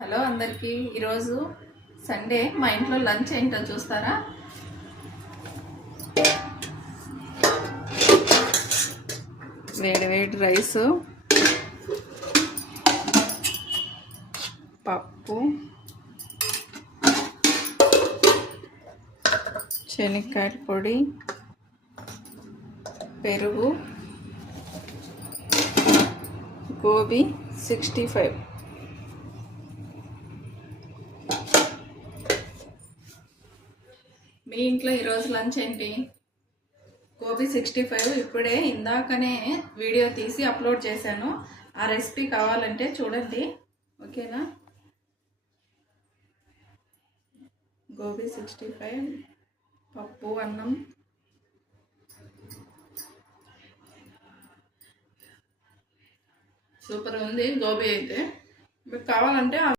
Hello అందరికీ, ఈరోజు Sunday మా ఇంట్లో లంచ్ ఏంటో చూస్తారా? వేడి రైసు, పప్పు, శనక్కాయ పొడి, పెరుగు, గోబీ 65. మీ ఇంట్లో ఈరోజు లంచ్ ఏంటి? గోబీ 65. ఇప్పుడే ఇందాకనే వీడియో తీసి అప్లోడ్ చేశాను. ఆ రెసిపీ కావాలంటే చూడండి, ఓకేనా? గోబీ 65, పప్పు, అన్నం, సూపర్ ఉంది గోబీ అయితే. మీకు కావాలంటే